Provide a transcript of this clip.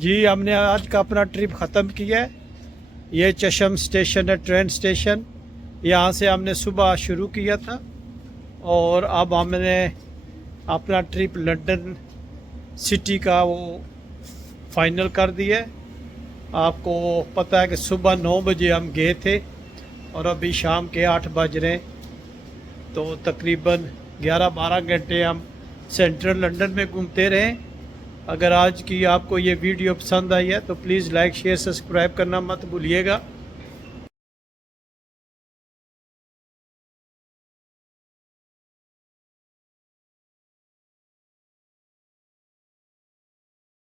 जी हमने आज का अपना ट्रिप ख़त्म किया है। ये चशम स्टेशन है, ट्रेन स्टेशन। यहाँ से हमने सुबह शुरू किया था और अब हमने अपना ट्रिप लंदन सिटी का वो फाइनल कर दिया है। आपको पता है कि सुबह 9 बजे हम गए थे और अभी शाम के 8 बज रहे हैं, तो तकरीबन 11-12 घंटे हम सेंट्रल लंदन में घूमते रहे। अगर आज की आपको ये वीडियो पसंद आई है तो प्लीज़ लाइक शेयर सब्सक्राइब करना मत भूलिएगा।